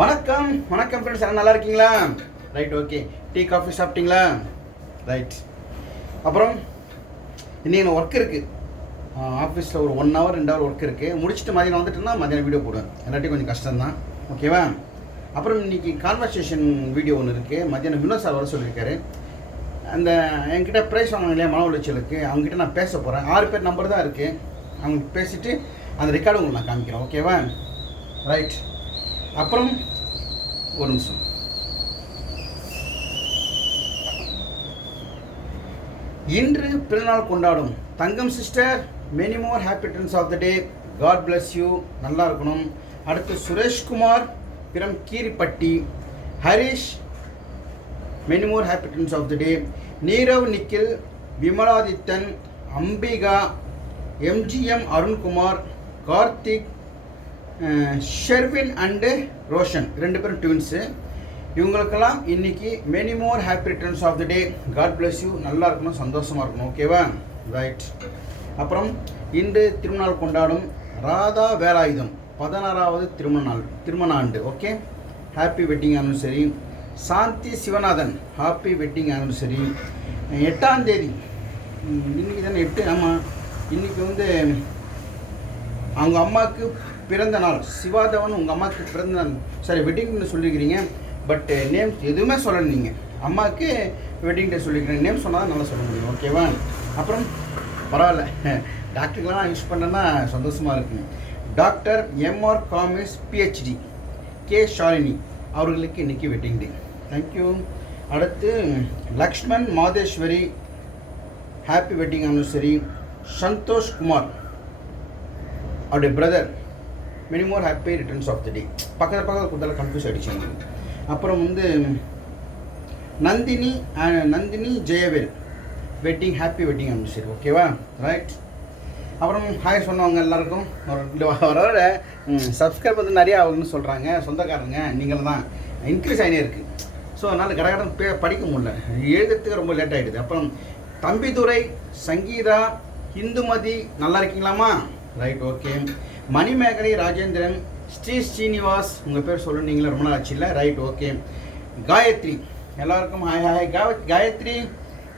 வணக்கம் வணக்கம் ஃப்ரெண்ட்ஸ், எல்லாம் நல்லா இருக்கீங்களா? Right, okay. டீ காஃபி சாப்பிட்டீங்களா? ரைட். அப்புறம் இன்றைக்கி எனக்கு ஒர்க் இருக்குது. ஆஃபீஸில் ஒரு 1 hour 2 hour ஒர்க் இருக்குது. முடிச்சுட்டு மதியம் வந்துட்டேன்னா மதியானம் வீடியோ போடுவேன். எல்லாத்தையும் கொஞ்சம் கஷ்டம்தான், ஓகேவா? அப்புறம் இன்றைக்கி கான்வர்சேஷன் வீடியோ ஒன்று இருக்குது. மதியானம் வினோத் சார் வர சொல்லியிருக்காரு. அந்த என்கிட்ட ப்ரைஸ் வாங்கினாங்க இல்லையா, மன உளைச்சலுக்கு, அவங்ககிட்ட நான் பேச போகிறேன். 6 பேர் நம்பர் தான் இருக்குது. அவங்க பேசிவிட்டு அந்த ரெக்கார்டு உங்களுக்கு நான் காமிக்கிறேன், ஓகேவா? ரைட். அப்புறம் ஒரு நிமிஷம். இன்று பிறநாள் கொண்டாடும் Thangam sister, many more happy returns of the day. God bless you, நல்லா இருக்கணும். அடுத்து Sureshkumar from Keeripatti. Harish, many more happy returns of the day. Neerav Nikhil, Vimalathithan, Ambika, MGM Arunkumar, Karthik, Sherwin and Roshan, 2 பேரும் ட்வின்ஸு. இவங்களுக்கெல்லாம் இன்றைக்கி many more happy returns of the day. God bless you, நல்லா இருக்கணும், சந்தோஷமாக இருக்கணும், ஓகேவா? ரைட். அப்புறம் இன்று திருமணநாள் கொண்டாடும் ராதா வேலாயுதம், 16வது திருமண ஆண்டு, okay. Happy wedding anniversary. Shanthi Sivanathan, happy wedding anniversary. 8ஆம் தேதி, இன்றைக்கி தானே 8, ஆமாம். இன்றைக்கி அவங்க அம்மாவுக்கு பிறந்த நாள். சிவாதவன் உங்கள் அம்மாவுக்கு பிறந்த நாள், சரி வெட்டிங்னு சொல்லியிருக்கிறீங்க, பட் நேம் எதுவுமே சொல்லலை. நீங்கள் அம்மாவுக்கு வெட்டிங் டே சொல்லியிருக்கிறீங்க, நேம் சொன்னால் தான் நல்லா சொல்ல முடியும், ஓகேவா? அப்புறம் பரவாயில்ல, டாக்டருக்கெலாம் நான் யூஸ் பண்ணேன்னா சந்தோஷமாக இருக்குங்க. Doctor MR Kamis PhD, K Shalini அவர்களுக்கு இன்றைக்கி வெட்டிங் டே. தேங்க்யூ. அடுத்து Lakshman Matheswari, happy wedding anniversary. Santhosh Kumar அவருடைய brother, many more happy returns of the day. பக்கத்தில் கொடுத்தால கன்ஃபியூஸ் ஆகிடுச்சு. அப்புறம் Nandhini Jayavel, wedding happy wedding anniversary, ஓகேவா? ரைட். அப்புறம் ஹாய் சொன்னவங்க எல்லாருக்கும் வர சப்ஸ்கிரைபர் நிறையா ஆகுதுன்னு சொல்கிறாங்க. சொந்தக்காரங்க நீங்கள் தான், இன்க்ரீஸ் ஆகினே இருக்குது. ஸோ அதனால் கடகடம் படிக்க முடியல, எழுதுறதுக்கு ரொம்ப லேட் ஆகிடுது. அப்புறம் தம்பிதுரை, சங்கீதா, இந்துமதி, நல்லா இருக்கீங்களாமா? Right, okay. மணிமேகலை, ராஜேந்திரன், ஸ்ரீனிவாஸ், உங்கள் பேர் சொல்லுனீங்களே, ரொம்ப நாள் ஆச்சு இல்லை? Right, okay. காயத்ரி, எல்லாருக்கும் ஹாய் ஹாய். காயத்ரி,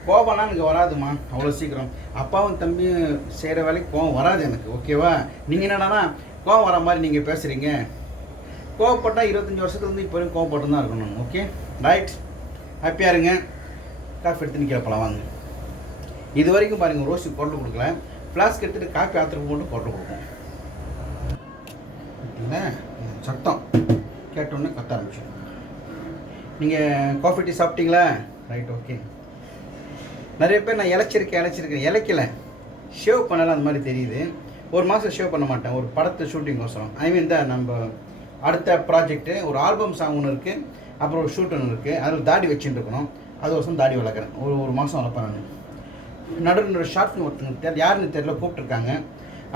கோபம்னா எனக்கு வராதுமா அவ்வளோ சீக்கிரம். அப்பாவும் தம்பியும் செய்கிற வேலைக்கு கோவம் வராது எனக்கு, ஓகேவா? நீங்கள் என்னடானா கோவம் வர மாதிரி நீங்கள் பேசுகிறீங்க. கோவப்பட்டால் 25 வருஷத்துலேருந்து இப்போ வரைக்கும் கோவப்பட்டு தான் இருக்கணும், ஓகே? ரைட். ஹாப்பியாக இருங்க. காஃபி எடுத்து நிற்கிற பழம் வாங்க. இது வரைக்கும் பாருங்கள், ரோஸுக்கு குரல் கொடுக்கல. ஃப்ளாஸ்க் எடுத்துகிட்டு காஃபி ஆத்திரம் போட்டு குரல் கொடுக்கும். பார்த்தீங்களா, சத்தம் கேட்டோன்னே கத்த ஆரம்பிச்சோம். நீங்கள் காஃபி டீ சாப்பிட்டீங்களா? Right, okay. நிறைய பேர் நான் இழைச்சிருக்கேன் இழைக்கலை, ஷேவ் பண்ணலாம், அந்த மாதிரி தெரியுது. 1 மாதம் ஷேவ் பண்ண மாட்டேன், ஒரு படத்தை ஷூட்டிங் கோசரம். ஐ மீன் தான் நம்ம அடுத்த ப்ராஜெக்ட்டு, ஒரு ஆல்பம் சாங் ஒன்று இருக்குது, அப்புறம் ஒரு ஷூட் ஒன்று இருக்குது. அதில் தாடி வச்சுட்டு இருக்கணும். அது வருஷம் தாடி வளர்க்குறேன், ஒரு மாதம் வளர்ப்பேன் நான். நடுவில் ஷார்ட் ஃபிலிம் ஒருத்தங்க யாருன்னு தெரியல, கூப்பிட்ருக்காங்க.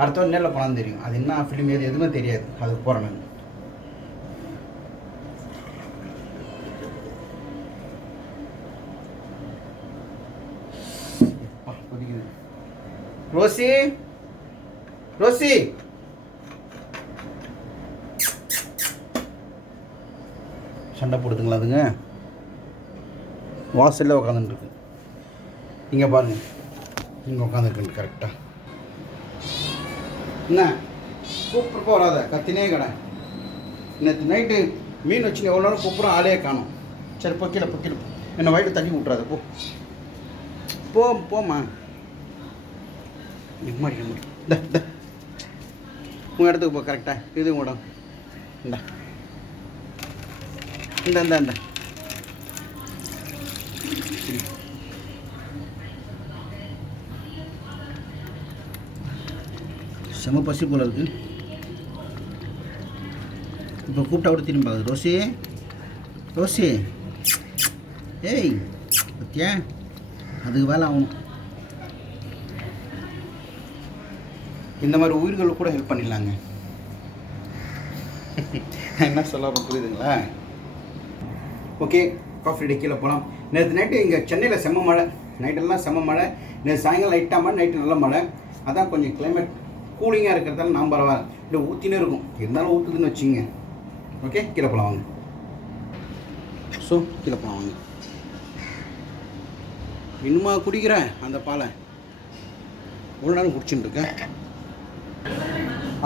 அடுத்த நேரில் போனாலும் தெரியும். அது என்ன ஃபிலிம், எதுவுமே தெரியாது. அதுக்கு போகிறேன் நான். ரோசி, ரோசி, சண்டை போடுதுங்களா அதுங்க? வாசலில் உட்காந்துட்டுருக்கு. இங்கே பாருங்கள், இங்கே உட்காந்துருக்கு கரெக்டாக. என்ன கூப்பிட்ருப்போ வராத, கத்தினே கடை. நேற்று நைட்டு மீன் வச்சு எவ்வளோ நேரம் கூப்பிட்றோம், ஆளே காணும். சரி போ, கீழே என்னை வயிறு தண்ணி விட்றாத, போம்மா. மாடி இந்த உங்கள் இடத்துக்கு போ, கரெக்டாக. இது கூட இந்த இந்த இந்த இந்த செம பசி போல இருக்கு. இப்போ கூப்பிட்டா கூட திரும்பி பார்க்குது. ரோசி, ஏய் பத்தியா, அதுக்கு வேலை ஆகணும். இந்த மாதிரி உயிர்களுக்கு கூட ஹெல்ப் பண்ணிடலாங்க. என்ன சொல்ல புரியுதுங்களா? ஓகே, காஃபி டே கீழே போகலாம். நேற்று நைட்டு இங்கே சென்னையில் செம்ம மழை, நைட்டெல்லாம் செம்ம மழை. நேற்று சாயங்காலம் லைட்டாக மழை, நைட்டு நல்ல மழை. அதான் கொஞ்சம் கிளைமேட் கூலிங்காக இருக்கிறதால நான் பரவாயில்ல, இல்லை ஊற்றினே இருக்கும், இருந்தாலும் ஊற்றுதுன்னு வச்சுங்க. ஓகே, கீழே போகலாம் வாங்க. ஸோ கீழே போவாங்க. இன்னுமா குடிக்கிறேன் அந்த பாலை? ஒரு நேரம் குடிச்சுட்டு இருக்கேன்.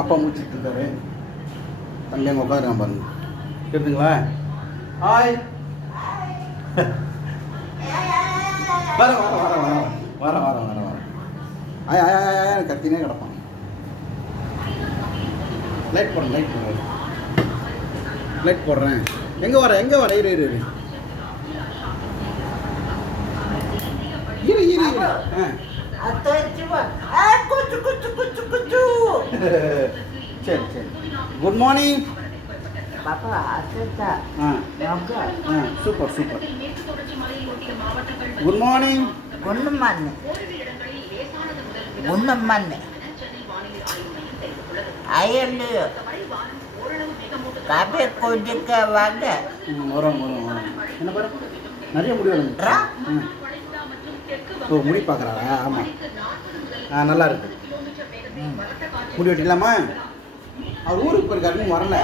அப்பா முடிச்சுட்டு இருக்காரு. தம்பி அங்கே உட்காருக்கான் பாருங்க. கேட்டுங்களா? ஹாய். வர வர வர வர வர வர வர வர ஆய் ஆய் ஆய் கத்தினே கிடப்பான். லைட் போடுறேன், லைட் போடுறேன், லைட் போடுறேன். எங்கே வர எங்கே வர? இரு இரு இரு இரு இரு இரு. சரி சரி. குட் மார்னிங் பாப்பா. Super super. Good morning. குண்டம்மான்னு குண்டம்மான்னு அயல் காப்பி குடிக்க வாங்க. வரோம் வரோம் வரோம். என்ன பாரு நிறைய முடி வளர்ந்துட்டா. ஓ முடி பார்க்குறாளா? ஆமாம். நல்லா இருக்கு. முடி வெட்டிக்கலாமா? அவர் ஊருக்கு போயிருக்காரு, இன்னும் வரல.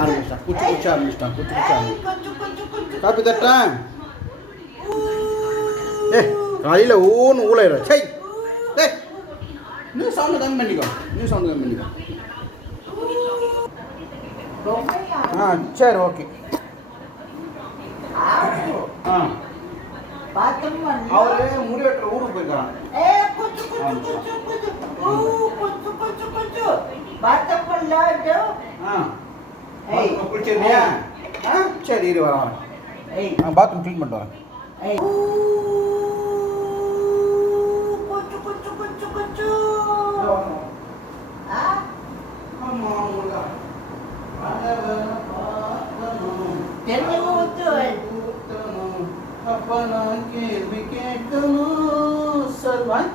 ஆரம்பிச்சிட்டான் குச்சி குச்சி ஆரம்பிச்சிட்டான். குச்சி குச்சி காப்பி தட்டேன். காலையில் ஓன்னு ஊழையிட. சை டே நியூ சவுண்டு கம்மி பண்ணிக்கோ, நியூ சவுண்டு கம்மி பண்ணிக்கோ. சரி ஓகே. அவரு முடி வெட்டுற ஊருக்கு போயிருக்காங்க. குளிச்சிருந்தியா? சரி இரு வரேன். பாத்ரூம் க்ளீன் பண்ணிட்டு வரேன். அப்ப நான் கேள்வி கேட்கணும் சொல்வாய்.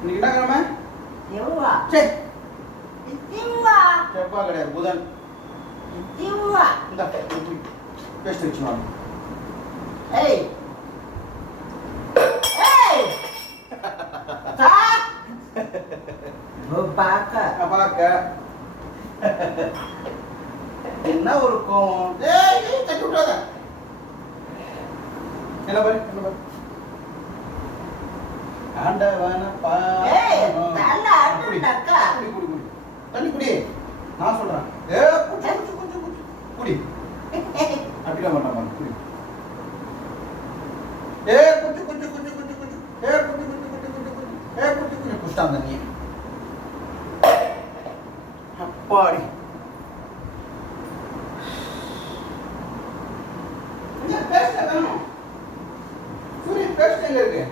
இன்னைக்கு என்ன கிழமை? செவ்வா கிடையாது, புதன். இந்த பேஸ்ட் வச்சு வாங்க. என்ன ஒரு கோவம். தட்டி விட்டாத. என்ன பாரு என்ன பாரு. ஆண்டவன தண்ணி குடி. நான் சொல்றேன். குடி. அப்படிலாம் மாட்டான் குடி. குச்சி குச்சி குச்சி குச்சி குச்சி. குச்சி குச்சி குச்சி குச்சி குச்சி. குச்சி குச்சி குடிச்சிட்டான் தண்ணி. அப்பாடி. சூரியன் பேஸ்ட் எங்க இருக்கு?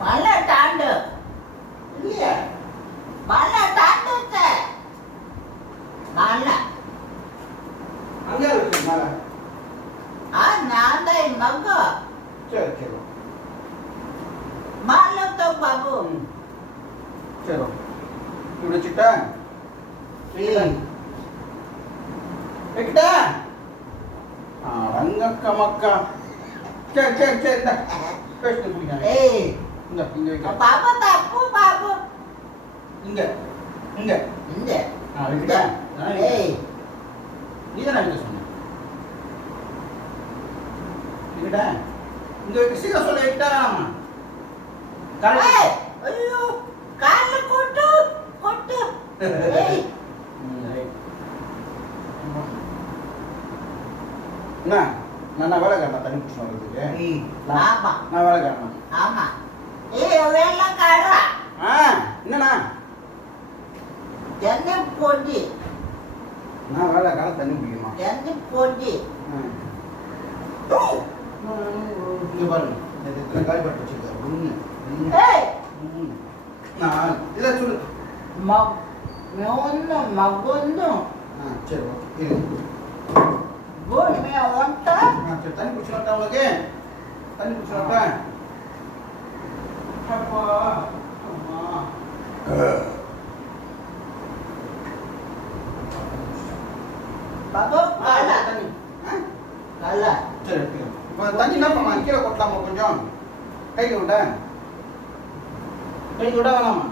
மலை தாண்டு இல்லையா? மலை தாண்டு மலை அங்க இருக்கு மலை. நான் தான் மக. சரி சரி. மலை தான் பாபு. சரி இப்படி வச்சுட்டா வைக்கிட்டா. அடங்கக்க மக்கா. சரி சரி சரி. இந்த பேஸ்ட் குடிங்க. இந்த இங்க வைக்க. பாபா தப்பு பாபு. இங்க இங்க இங்க வைக்கிட்டா. நீ தானே வைக்க சொன்ன. வைக்கிட்டா. இங்க வைக்க சீக்கிரம் சொல்ல. வைக்கிட்டா. ஐயோ கால்ல கொட்டு கொட்டு. என்ன நான் வேலை காரணம் தண்ணி பிடிச்சி வர்றதுக்கு. ஆமா நான் வேலை காரணம். ஆமா. வேலை காடுறா. என்னண்ணா? என்ன பொடி? நான் வேலை காலம் தண்ணி பிடிக்குமா? என்ன பொடி? இங்க பாருங்க. காய் பட்டு வச்சுருக்காரு. நான் இதை சொல்லு. மகுந்து. சரி ஓகே இரு. சரி தண்ணி பிடிச்சி வரட்டா உங்களுக்கு? தண்ணி பிடிச்சி வரட்டா? அப்பா அம்மா பாபு கால தண்ணி. கால. சரி எடுத்துக்கலாம். இப்போ தண்ணி என்ன பண்ணலாம்? கீழே கொட்டலாமா கொஞ்சம்? கையில் விட கையில் விட வேணாமா?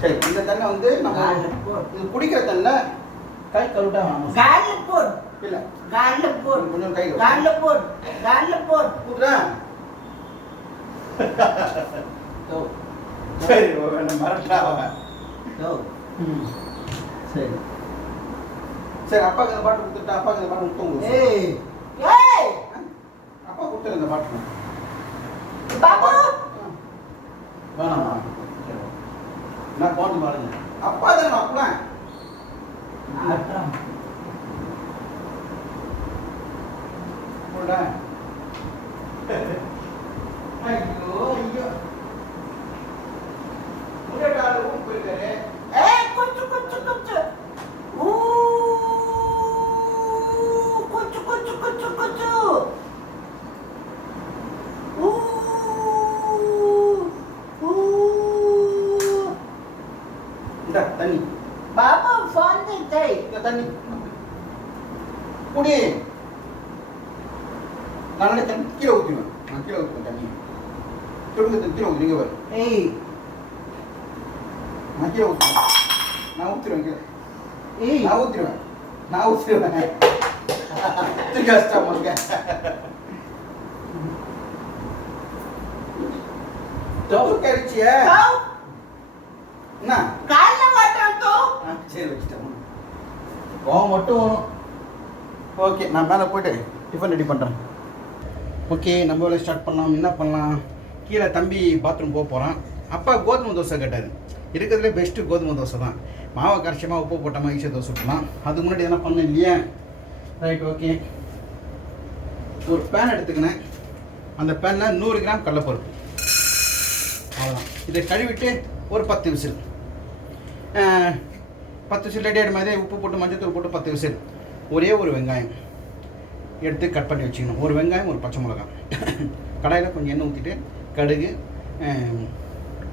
சரி இந்த தண்ணி வந்து நம்ம காலில் போடு. இது குடிக்கிற தண்ணி கை கழுவிட்டா வேணாமா? காலில் போடு. இல்லை காலில் போடு. கொஞ்சம் கை கழுவு. காலில் போடு. காலில் போடு. கூட்டுறேன். தோ. சரி வேணும் மறட்டா அவன். தோ. சரி. சரி அப்பாவுக்கு இந்த பாட்டு கொடுத்துட்டா அப்பாவுக்கு இந்த பாட்டு கொடுத்து ஏய் ஏய் அப்பா கொடுத்துரு இந்த பாட்டு பாபு வேணாமா? நான் போட்டு பாருங்க அப்பா தானே அப்பலாம் அப்புறம் போடா. ஐயோ ஐயோ முன்னாடி ஆளு ஊருக்கு போயிருக்காரு. ஏய் குச்சு குச்சு குச்சு ஊ குச்சு குச்சு குச்சு குச்சு ஊ ஊ இந்தா தண்ணி பாபா வந்துட்டே இந்த தண்ணி குடி. நான் தண்ணி கீழே ஊற்றிடுவேன். நான் கீழே ஊற்றுவேன் தண்ணி சொல்லுங்க கீழே ஊற்றுறீங்க பாரு. ஏய் நான் கீழே ஊற்றுவேன். நான் ஊற்றிடுவேன் கீழே. ஏய் நான் ஊற்றிடுவேன். நான் ஊற்றிடுவேன். கஷ்டமாங்க. கரிச்சிய தோ என்ன கால்ல வாட்டம் தோ சரி வச்சுட்டேன். கோவம் மட்டும் வரும். ஓகே நான் மேலே போய்ட்டு டிஃபன் ரெடி பண்ணுறேன். ஓகே நம்ம வேலையை ஸ்டார்ட் பண்ணலாம். என்ன பண்ணலாம்? கீழே தம்பி பாத்ரூம் போக போகிறான். அப்பா கோதுமை தோசை கேட்டார். இருக்கிறதுலே பெஸ்ட்டு கோதுமை தோசை தான். மாவை கரைச்சமாக உப்பு போட்டோமா ஈஸியாக தோசை விட்டலாம். அதுக்கு முன்னாடி எதனா பண்ண இல்லையா? Right okay. ஒரு பேன் எடுத்துக்கினேன். அந்த பேனில் 100 கிராம் கடலைப்பருப்பு. அவ்வளோதான். இதை கழுவிட்டு ஒரு 10 விசில். 10 விசில் ரெடி ஆகிடும் மாதிரி உப்பு போட்டு மஞ்சத்தூள் போட்டு 10 விசில். ஒரே ஒரு வெங்காயம் எடுத்து கட் பண்ணி வச்சுக்கணும். ஒரு வெங்காயம் ஒரு பச்சை மிளகாய். கடாயில் கொஞ்சம் எண்ணெய் ஊற்றிட்டு கடுகு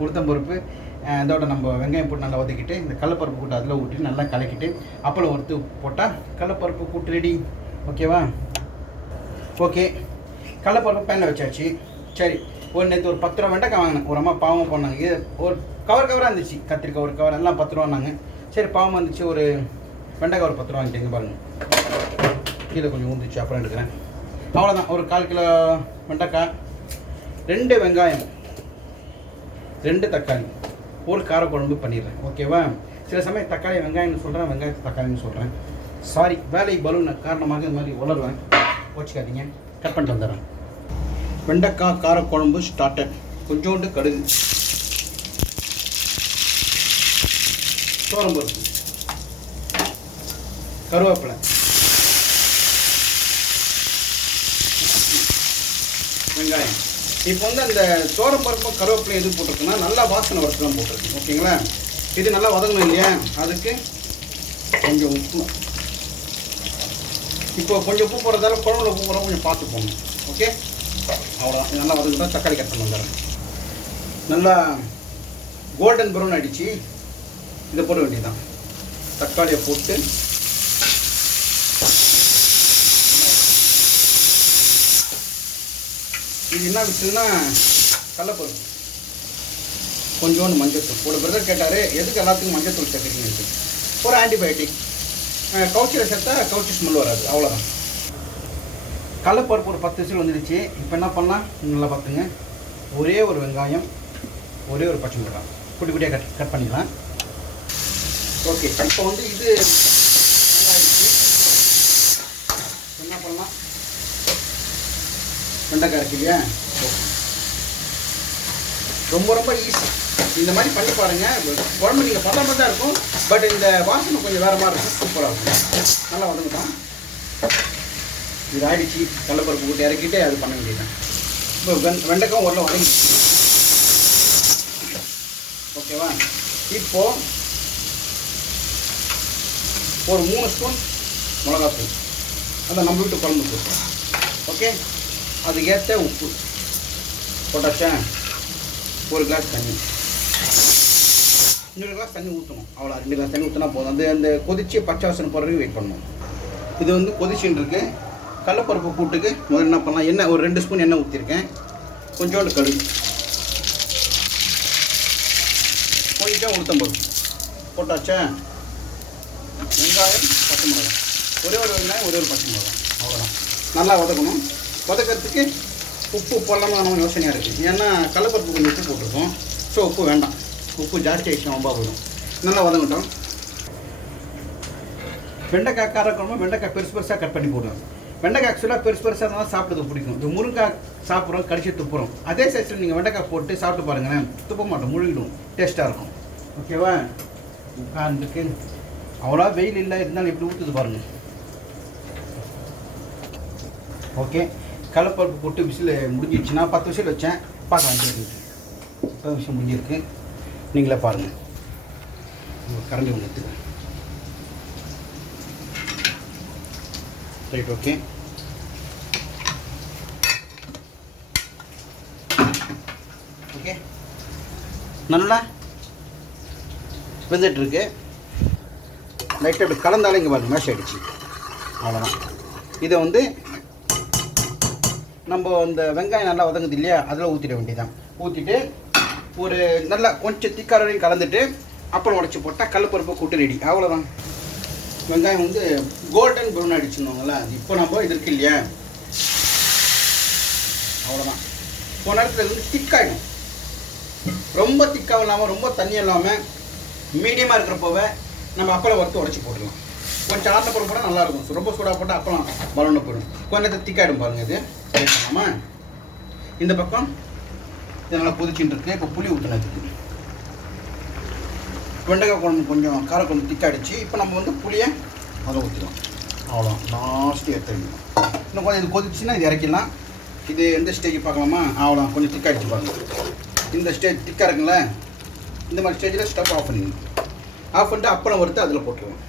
உளுத்தம்பருப்பு அதோட நம்ம வெங்காயம் போட்டு நல்லா வதக்கிட்டு இந்த கடலைப்பருப்பு கூட்டு அதில் ஊற்றி நல்லா கலக்கிட்டு அப்பளம் வறுத்து போட்டால் கடலைப்பருப்பு கூட்டு ரெடி. ஓகேவா? ஓகே கடலைப்பருப்பு பேனில் வச்சாச்சு. சரி ஒரு நேற்று ஒரு 10 ரூபா வெண்டைக்காய் வாங்கினேன். ஒரு அம்மா பாவம் போனாங்க. இது ஒரு கவராக இருந்துச்சு. கத்திரிக்காய் ஒரு கவர் எல்லாம் 10 ரூபான்னாங்க. சரி பாவம் இருந்துச்சு. ஒரு வெண்டைக்காய் ஒரு 10 ரூபா வாங்கிட்டேங்க பாருங்கள். கீழே கொஞ்சம் ஊந்துச்சு. அப்புறம் எடுக்கிறேன். அவ்வளோதான். ஒரு 1/4 கிலோ வெண்டைக்காய், 2 வெங்காயம், 2 தக்காளி, ஒரு காரக்குழம்பு பண்ணிடுறேன். ஓகேவா? சில சமயம் தக்காளி வெங்காயம்னு சொல்கிறேன், வெங்காயத்தை தக்காளின்னு சொல்கிறேன். சாரி வேலை பலூன் காரணமாக இது மாதிரி உளருவேன். வச்சுக்காதீங்க. கட் பண்ணிட்டு வந்துடுறேன். வெண்டைக்காய் காரக்குழம்பு ஸ்டார்டர். கொஞ்சோண்டு கடுகு, சோளம்பருப்பு, கருவேப்பிலை, வெங்காயம். இப்போ வந்து அந்த சோளம்பருப்பும் கருவேப்பிலை எது போட்டிருக்குன்னா நல்லா வாசனை வறுத்து தான் போட்டிருக்கு. ஓகேங்களா? இது நல்லா வதங்கணும் இல்லையா? அதுக்கு கொஞ்சம் உப்பு. இப்போ கொஞ்சம் உப்பு போடுறதால குழம்புல உப்பு போடுற கொஞ்சம் பார்த்து போகணும். ஓகே அவ்வளோதான். இது நல்லா வதங்கிட்டா தக்காளி கட் பண்ணி வந்துடுறேன். நல்லா கோல்டன் ப்ரௌன் ஆகிடுச்சு. இதை போட வேண்டியதுதான். தக்காளியை போட்டு இது என்ன விட்டுன்னா கடலைப்பருப்பு, கொஞ்சோண்டு மஞ்சத்தூள். ஒரு பிரதர் கேட்டார் எதுக்கு எல்லாத்துக்கும் மஞ்சத்தூள் சேர்க்குறீங்கன்னு. ஒரு ஆன்டிபயோட்டிக். கவுச்சியில் சேர்த்தா கவுச்சி ஸ்மெல் வராது. அவ்வளோதான். கடலைப்பருப்பு ஒரு 10 விசில் வந்துடுச்சு. இப்போ என்ன பண்ணலாம் நல்லா பார்த்துங்க. ஒரே ஒரு வெங்காயம், ஒரே ஒரு பச்சை மிளகாய் குட்டி குட்டியாக கட் பண்ணிக்கலாம். ஓகே இப்போ வந்து இது என்ன பண்ணலாம்? வெண்டைக்காய் இருக்கு இல்லையா? ரொம்ப ரொம்ப ஈஸி. இந்த மாதிரி பண்ணி பாருங்கள். குழம்பு நீங்கள் பண்ணுற மாதிரி தான் இருக்கும். பட் இந்த வாசனை கொஞ்சம் வேறு மாதிரி இருக்கும். சூப்பராக இருக்கும். நல்லா வதங்கலாம். இது ஆயிடுச்சு. கடலைப்பருப்பு போட்டு இறக்கிட்டு அது பண்ண வேண்டியதுதான். இப்போ வெண்டைக்காய் உரல வதங்கி. ஓகேவா? இப்போது ஒரு 3 ஸ்பூன் மிளகாத்தூள். அதை நம்ம வீட்டு குழம்பு தூள். ஓகே அதுக்கேற்ற உப்பு போட்டாச்சா? ஒரு கிளாஸ் தண்ணி, இன்னொரு கிளாஸ் தண்ணி ஊற்றணும். அவ்வளோ 2 கிளாஸ் தண்ணி ஊற்றினா போதும். அந்த கொதிச்சு பச்சை வாசனை போடுற வரைக்கும் வெயிட் பண்ணணும். இது வந்து கொதிச்சுன்னு இருக்கு. கடலைப்பருப்பு கூட்டுக்கு முதல்ல என்ன பண்ணலாம்? எண்ணெய் ஒரு 2 ஸ்பூன் எண்ணெய் ஊற்றிருக்கேன். கொஞ்சோண்டு கடுகு, கொஞ்சம் உளுத்தம்பருப்பு போட்டாச்சா. வெங்காயம், பச்சை மிளகாய், ஒரே ஒரு வெங்காயம், ஒரே ஒரு பச்சை மிளகாய், அவ்வளோதான். நல்லா வதக்கணும். வதக்கிறதுக்கு உப்பு போடலாமா யோசனையாக இருக்குது. ஏன்னா கடலைப்பருப்பு கொஞ்சம் உப்பு போட்டிருக்கோம். ஸோ உப்பு வேண்டாம். உப்பு ஜாஸ்தி ஆகிடுச்சு ரொம்ப போயிடும். நல்லா வதங்கட்டும். வெண்டைக்காய் காரக்குழம்பு வெண்டைக்காய் பெருசாக கட் பண்ணி போடுவேன். வெண்டைக்காய் ஆக்சுவலாக பெருசாக இருந்தாலும் சாப்பிட்றது பிடிக்கும். இது முருங்காய் சாப்பிட்றோம், கடிச்சு துப்புறோம். அதே சைஸில் நீங்கள் வெண்டைக்காய் போட்டு சாப்பிட்டு பாருங்களேன், துப்ப மாட்டோம், முழுகிடும், டேஸ்ட்டாக இருக்கும். ஓகேவா? உட்காந்துருக்கு. அவ்வளோ வெயில் இல்லை, இருந்தாலும் எப்படி ஊற்றுது பாருங்கள். ஓகே, கடலைப்பருப்பு போட்டு விசில் முடிஞ்சிடுச்சுன்னா 10 விசில் வச்சேன். பார்க்கலாம் 10 விசில் முடிஞ்சிருக்கு. நீங்களே பாருங்கள். கரண்டி ஒன்று எடுத்துக்கிறேன். Right, okay. ஓகே, நல்லா வெந்துட்டுருக்கு. லைட்டாக இப்படி கலந்தாலே இங்கே பாருங்கள் மேஷ் ஆகிடுச்சு. அவ்வளோதான். இதை வந்து நம்ம அந்த வெங்காயம் நல்லா வதங்குது இல்லையா, அதில் ஊற்றிட வேண்டியதான். ஊற்றிட்டு ஒரு நல்லா கொஞ்சம் திக்காரையும் கலந்துட்டு அப்புறம் உடச்சி போட்டால் கடலைப்பருப்பு கூட்டு ரெடி. அவ்வளோதான். வெங்காயம் வந்து கோல்டன் ப்ரௌன் ஆகிடுச்சுன்னுவாங்கள, இப்போ நம்ம இது இருக்கு இல்லையா, அவ்வளோதான். போன நேரத்தில் வந்து திக்காயிடும். ரொம்ப திக்காகவும் இல்லாமல் ரொம்ப தண்ணி இல்லாமல் மீடியமாக இருக்கிறப்போவே நம்ம அப்பளம் வறுத்து உடச்சி போட்டுடலாம். கொஞ்சம் ஆட்டில் போட போட்டால் நல்லாயிருக்கும். ரொம்ப சூடாக போட்டால் அப்பளம் பலூனில் போயிடும். கொஞ்சம் திக்காயிடும் பாருங்கள். இது பண்ணாமல் இந்த பக்கம் இது நல்லா கொதிச்சுட்டு இருக்கு. இப்போ புளி ஊற்றினதுக்கு வெண்டைக்காய் குழம்பு கொஞ்சம் காரக்குழம்பு திக்காயிடுச்சு. இப்போ நம்ம வந்து புளியை அதை ஊற்றிடும். அவ்வளோ லாஸ்ட்டு எடுத்துக்கணும். இன்னும் கொஞ்சம் இது கொதிச்சுன்னா இது இறக்கிடலாம். இது எந்த ஸ்டேஜ் பார்க்கலாமா? அவ்வளோ கொஞ்சம் திக்காயிடுச்சு பாருங்கள். இந்த ஸ்டேஜ் திக்காக இருக்குங்களே, இந்த மாதிரி ஸ்டேஜில் ஸ்டவ் ஆஃப் பண்ணிடணும். ஆஃப் பண்ணிட்டு அப்பளம் வறுத்து அதில் போட்டுருவோம்.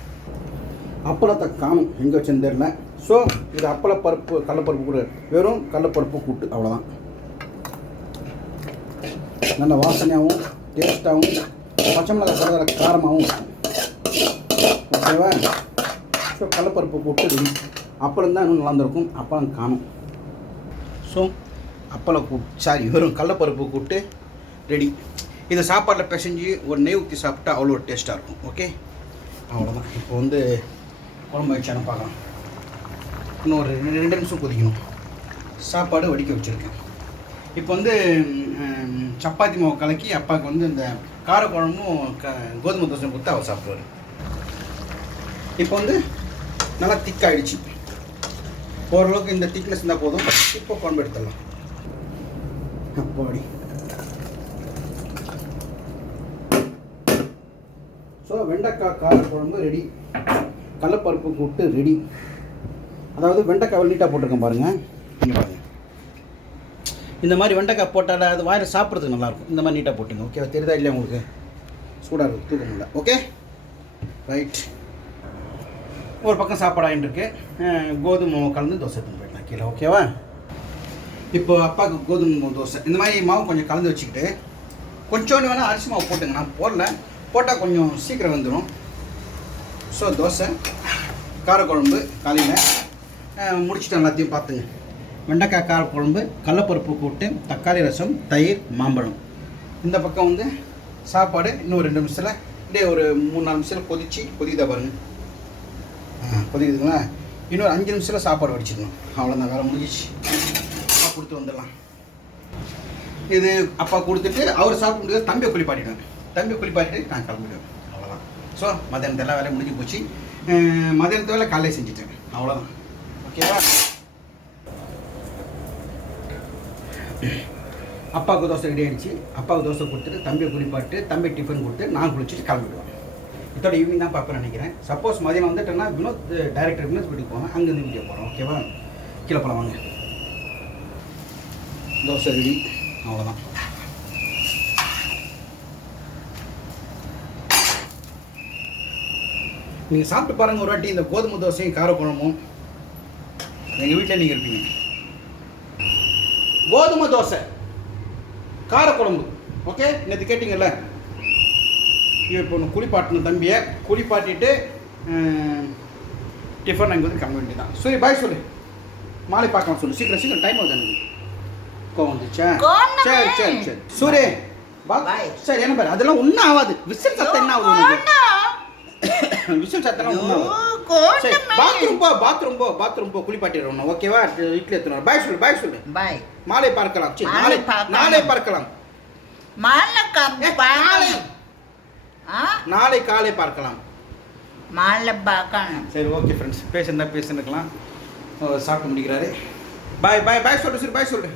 அப்பளத்தை காணும் எங்கே வச்சுன்னு தெரியல. ஸோ இது அப்பளப்பருப்பு கடலைப்பருப்பு கூட வெறும் கடலைப்பருப்பு கூட்டு, அவ்வளோதான். நல்ல வாசனையாகவும் டேஸ்ட்டாகவும் பச்சை மிளகாய் கடலை காரமாகவும் இருக்கும். ஓகேவா? ஸோ கடலைப்பருப்பு கூட்டு ரெடி. அப்பளம் தான் இன்னும் நல்லாயிருக்கும். அப்பளம் காணும். ஸோ அப்பளம் வெறும் கடலைப்பருப்பு கூட்டு ரெடி. இதை சாப்பாட்டில் பிசைஞ்சு ஒரு நெய் ஊற்றி சாப்பிட்டா அவ்வளோ டேஸ்ட்டாக இருக்கும். ஓகே, அவ்வளோதான். இப்போ வந்து குழம்பு வச்சானு பார்க்கலாம். இன்னும் ஒரு 2 நிமிஷம் கொதிக்கணும். சாப்பாடு வடிக்க வச்சுருக்கேன். இப்போ வந்து சப்பாத்தி மாவு கலக்கி அப்பாவுக்கு வந்து இந்த காரக்குழம்பும் கோதுமை தோசை கொடுத்து அவர் சாப்பிடுவார். இப்போ வந்து நல்லா திக்காகிடுச்சு. ஓரளவுக்கு இந்த திக்னஸ் இருந்தால் போதும். இப்போ குழம்பு எடுத்துடலாம். அப்பாடி. ஸோ வெண்டைக்காய் காரக்குழம்பு ரெடி. கடலைப்பருப்பு கூட்டு ரெடி. அதாவது வெண்டைக்காய் நீட்டாக போட்டிருக்கேன் பாருங்கள். பாருங்கள், இந்த மாதிரி வெண்டைக்காய் போட்டால் அது வாயில் சாப்பிட்றதுக்கு நல்லாயிருக்கும். இந்த மாதிரி நீட்டாக போட்டுங்க. ஓகே, தெரியுதா இல்லையா உங்களுக்கு? சூடாக இருக்குது, தூக்க முடியல. Okay, right. ஒரு பக்கம் சாப்பாடு ஆகிட்டு இருக்கு. கோதுமை மாவு கலந்து தோசை எடுத்துன்னு போயிடலாம் கீழே. ஓகேவா? இப்போ அப்பாவுக்கு கோதுமை மாவு தோசை இந்த மாதிரி மாவு கொஞ்சம் கலந்து வச்சுக்கிட்டு கொஞ்சோண்டு வேணால் அரிசி மாவு போட்டுங்க. நான் போடல, போட்டால் கொஞ்சம் சீக்கிரம் வந்துடும். ஸோ தோசை காரக்குழம்பு காலையில் முடிச்சுட்டு எல்லாத்தையும் பார்த்துங்க. வெண்டைக்காய் காரக்குழம்பு, கடலைப்பருப்பு கூட்டு, தக்காளி ரசம், தயிர், மாம்பழம். இந்த பக்கம் வந்து சாப்பாடு இன்னும் 2 நிமிஷத்தில் இப்படியே ஒரு 3-4 நிமிஷத்தில் கொதிக்குதா பாருங்கள். கொதிக்குதுங்களா? இன்னொரு 5 நிமிஷத்தில் சாப்பாடு வடிச்சிடணும். அவ்வளோதான், வேலை முடிஞ்சிச்சு. அப்பா கொடுத்து வந்துடலாம். இது அப்பா கொடுத்துட்டு அவர் சாப்பிட முடியாது. தம்பியை குளிப்பாட்டிடுவேன். தம்பியை குளிப்பாட்டிட்டு நான் கிளம்பிடுவேன். அவ்வளோதான். ஸோ மத்தியானத்தெல்லாம் வேலை முடிஞ்சு போச்சு. மத்தியானத்து வேலை காலையில் செஞ்சுட்டேன். அவ்வளோதான். ஓகேவா? அப்பாவுக்கு தோசை ரெடி ஆகிடுச்சு. அப்பாவுக்கு தோசை கொடுத்துட்டு தம்பியை குளிப்பாட்டு தம்பி டிஃபன் கொடுத்து நான் குளிச்சுட்டு கிளம்பிடுவேன். இதோட ஈவினிங் தான் பார்ப்பேன் நினைக்கிறேன். சப்போஸ் மதியம் வந்துட்டேன்னா வினோத் டைரக்டர் வினோத் வீட்டுக்கு போவேன். அங்கேருந்து வீடியோ போகிறோம். ஓகேவா? கீழே போகலாம் வாங்க. தோசை ரெடி. அவ்வளோதான். நீங்கள் சாப்பிட்டு பாருங்கள் ஒரு வாட்டி. இந்த கோதுமை தோசையும் காரக்குழம்பும் எங்கள் வீட்டில் நீங்கள் இருப்பீங்க. கோதுமை தோசை காரக்குழம்பு. ஓகே, நேற்று கேட்டிங்கல்ல. இப்போ ஒன்று குளிப்பாட்டணும். தம்பியை குளிப்பாட்டிட்டு டிஃபன் அங்கே வந்து கிளம்ப வேண்டியதான். சரி, பாய் சொல்லு. மாலை பார்க்கலாம் சொல்லு. சீக்கிரம் டைம் ஆகுது எனக்கு. கோவம் வந்துச்சா? சரி சரி சரி. சூரிய Bye. சரி என்ன பாரு அதெல்லாம் ஒன்றும் ஆகாது. விசில் சத்தம் என்ன ஆகுது உனக்கு? விசில் சத்தம்லாம் ஒன்றும் ஆகாது. சரி பாத்ரூம் போ குளிப்பாட்டிடுறோம். ஓகேவா? இட்லி எடுத்துனோம். பாய் சொல்லு. Bye. மாலை பார்க்கலாம். சரி மாலை பார்க்கலாம். நாளை பார்க்கலாம். நாளை காலை பார்க்கலாம். மாலை பார்க்கணும். சரி ஓகே ஃப்ரெண்ட்ஸ், பேசுனா பேசுனுக்கலாம். சாப்பிட்டு முடிக்கிறாரு. பாய் சொல்லு.